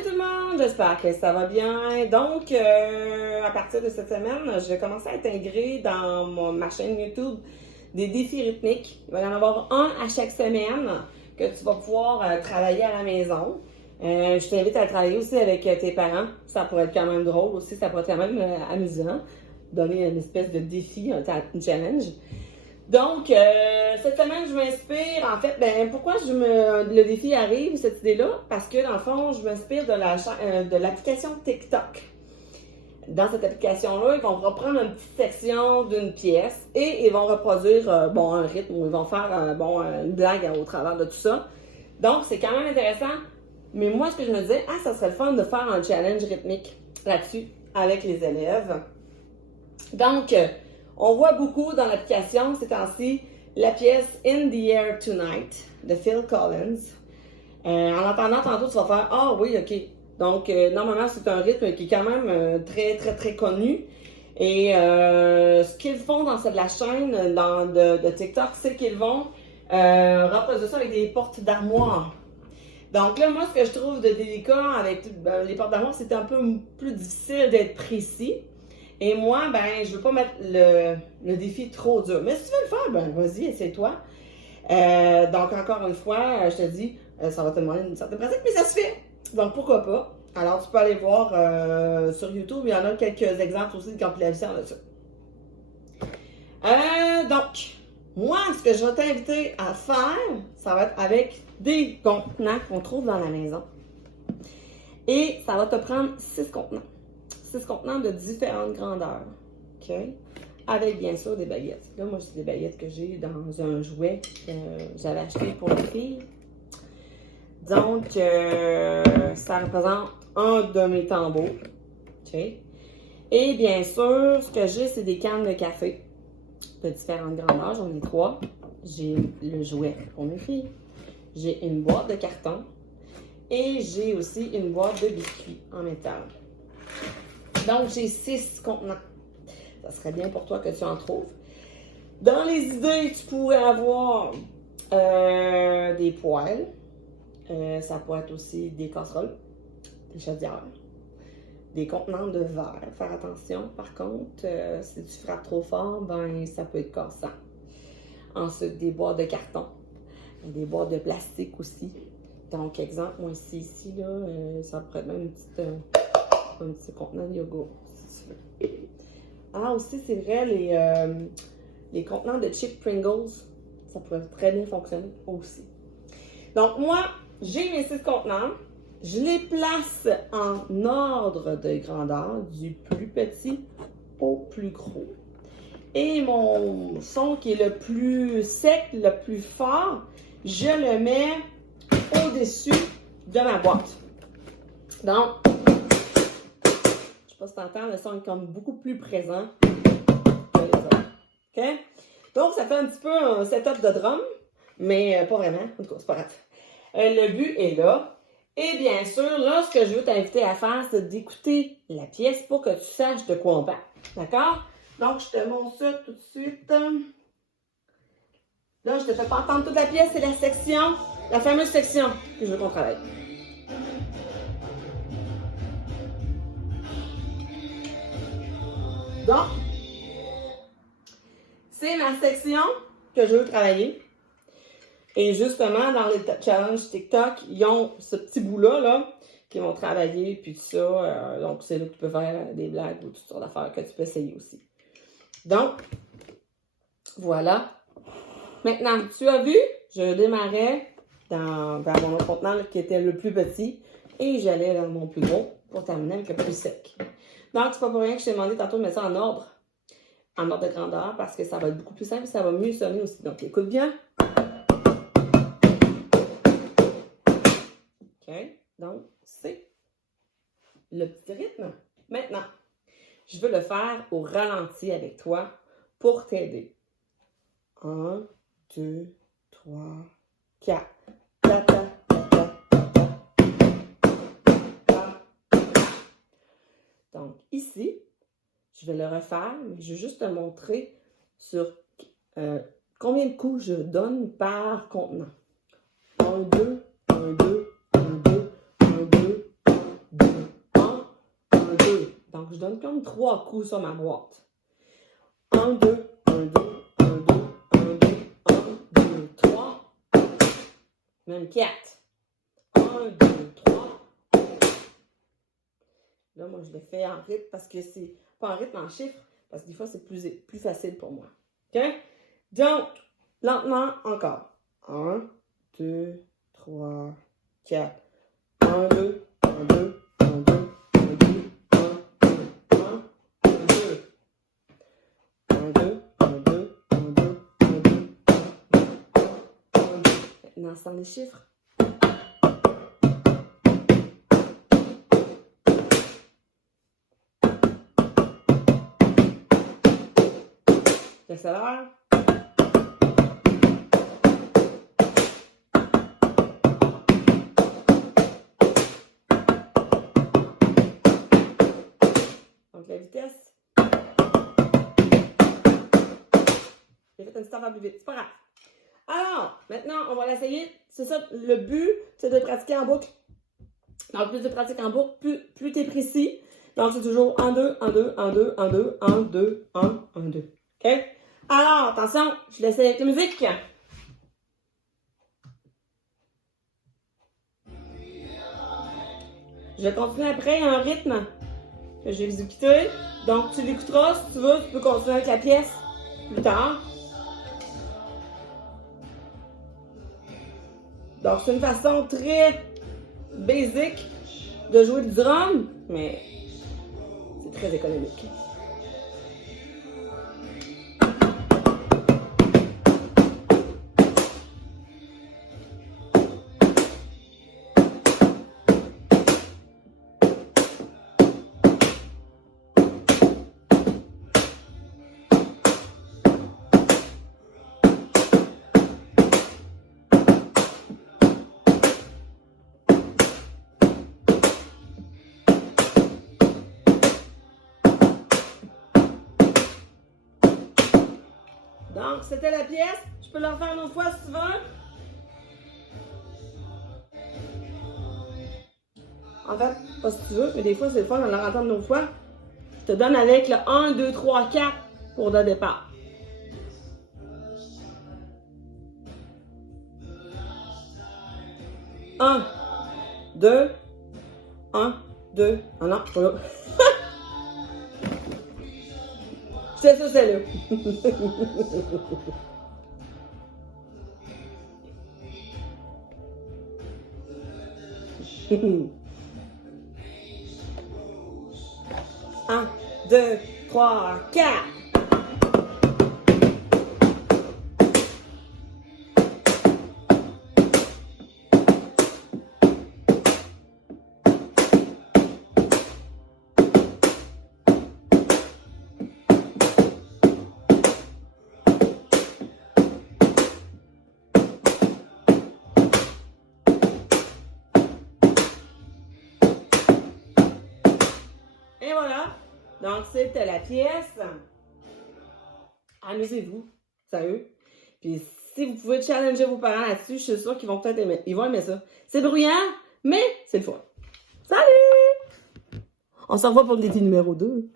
Salut tout le monde, j'espère que ça va bien. Donc, à partir de cette semaine, je vais commencer à intégrer dans ma chaîne YouTube des défis rythmiques. Il va y en avoir un à chaque semaine que tu vas pouvoir travailler à la maison. Je t'invite à travailler aussi avec tes parents. Ça pourrait être quand même drôle aussi, ça pourrait être quand même amusant. Donner une espèce de défi, un challenge. Donc, cette semaine, je m'inspire, en fait, pourquoi le défi arrive, cette idée-là? Parce que, dans le fond, je m'inspire de l'application TikTok. Dans cette application-là, ils vont reprendre une petite section d'une pièce et ils vont reproduire, un rythme ou ils vont faire, une blague au travers de tout ça. Donc, c'est quand même intéressant. Mais moi, ce que je me disais, ça serait le fun de faire un challenge rythmique là-dessus avec les élèves. Donc, on voit beaucoup dans l'application ces temps-ci la pièce In the Air Tonight de Phil Collins. En l'entendant tantôt, tu vas faire ah oui, ok. Donc, normalement, c'est un rythme qui est quand même très, très, très connu. Et ce qu'ils font dans la chaîne de TikTok, c'est qu'ils vont reproduire ça avec des portes d'armoire. Donc là, moi, ce que je trouve de délicat avec les portes d'armoire, c'est un peu plus difficile d'être précis. Et moi, je veux pas mettre le défi trop dur. Mais si tu veux le faire, vas-y, essaie-toi. Donc, encore une fois, je te dis, ça va te demander une certaine pratique, mais ça se fait. Donc, pourquoi pas? Alors, tu peux aller voir sur YouTube, il y en a quelques exemples aussi de compilation de ça. Donc, moi, ce que je vais t'inviter à faire, ça va être avec des contenants qu'on trouve dans la maison. Et ça va te prendre 6 contenants. 6 contenants de différentes grandeurs. OK? Avec bien sûr des baguettes. Là, moi, c'est des baguettes que j'ai dans un jouet que j'avais acheté pour les filles. Donc, ça représente un de mes tambours. OK? Et bien sûr, ce que j'ai, c'est des cannes de café de différentes grandeurs. J'en ai 3. J'ai le jouet pour mes filles. J'ai une boîte de carton. Et j'ai aussi une boîte de biscuits en métal. Donc, j'ai 6 contenants. Ça serait bien pour toi que tu en trouves. Dans les idées, tu pourrais avoir des poêles. Ça pourrait être aussi des casseroles, des chaudières, des contenants de verre. Faire attention, par contre, si tu frappes trop fort, ça peut être cassant. Ensuite, des boîtes de carton, des boîtes de plastique aussi. Donc, exemple, moi ici là, ça pourrait être même un petit contenant de yogourt, si tu veux. Ah, aussi, c'est vrai, les contenants de chips Pringles, ça pourrait très bien fonctionner aussi. Donc, moi, j'ai mes 6 contenants. Je les place en ordre de grandeur, du plus petit au plus gros. Et mon son qui est le plus sec, le plus fort, je le mets au-dessus de ma boîte. Donc, je sais pas si tu entends, le son est comme beaucoup plus présent que les autres. OK? Donc, ça fait un petit peu un setup de drum, mais pas vraiment. En tout cas, c'est pas grave. Le but est là. Et bien sûr, là, ce que je veux t'inviter à faire, c'est d'écouter la pièce pour que tu saches de quoi on parle. D'accord? Donc, je te montre ça tout de suite. Là, je te fais pas entendre toute la pièce, c'est la section, la fameuse section que je veux qu'on travaille. Donc, c'est ma section que je veux travailler. Et justement, dans les challenges TikTok, ils ont ce petit bout-là, qui vont travailler, puis tout ça. Donc, c'est là que tu peux faire des blagues ou toutes sortes d'affaires que tu peux essayer aussi. Donc, voilà. Maintenant, tu as vu, je démarrais dans mon autre contenant qui était le plus petit et j'allais dans mon plus gros pour terminer avec le plus sec. Donc, c'est pas pour rien que je t'ai demandé tantôt de mettre ça en ordre de grandeur parce que ça va être beaucoup plus simple et ça va mieux sonner aussi. Donc, écoute bien. OK, donc, c'est le petit rythme. Maintenant, je veux le faire au ralenti avec toi pour t'aider. 1, 2, 3, 4. Ta, ta, ta, ta, ta, ta. Donc, ici, je vais le refaire, mais je vais juste te montrer sur combien de coups je donne par contenant. 1, 2, 1, 2, 1, 2, 1, 2. donne comme 3 coups sur ma boîte. 1, 2, 1, 2, 1, 2, 1, 2, 1, 2, 3. Même 4. 1, 2, 3. Là, moi, je le fais en rythme parce que c'est pas en rythme, en chiffre, parce que des fois, c'est plus facile pour moi. OK? Donc, lentement, encore. 1, 2, 3, 4. 1, 2, 1, 2, 1, 2, 1, 2, 1, 2, 1, 2. 1, 2, 1, 2, 1, 2, 1, 2, 1, 2. Maintenant, sans les chiffres. J'accélère. Donc, la vitesse. J'ai fait une petite affaire plus vite. C'est pas grave. Alors, maintenant, on va l'essayer. C'est ça, le but, c'est de pratiquer en boucle. Donc, plus de pratique en boucle, plus t'es précis. Donc, c'est toujours 1, 2, 1, 2, 1, 2, 1, 2, 1, 2, 1, 1, 2. OK? Alors, attention, je l'essaie avec la musique. Je vais continuer après un rythme que j'ai exécuté. Donc, tu l'écouteras si tu veux. Tu peux continuer avec la pièce plus tard. Donc, c'est une façon très basique de jouer du drum, mais c'est très économique. Donc, c'était la pièce. Je peux le refaire une autre fois si tu veux. En fait, pas si tu veux, mais des fois, c'est le fun de le entendre une autre fois. Je te donne avec le 1, 2, 3, 4 pour le départ. 1, 2, 1, 2, 1, non, pas là. C'est ça, c'est là. 1, 2, 3, 4. Et voilà. Donc, c'était la pièce. Amusez-vous. Sérieux. Puis, si vous pouvez challenger vos parents là-dessus, je suis sûre qu'ils vont peut-être aimer. Ils vont aimer ça. C'est bruyant, mais c'est le fun. Salut! On se revoit pour l'été numéro 2.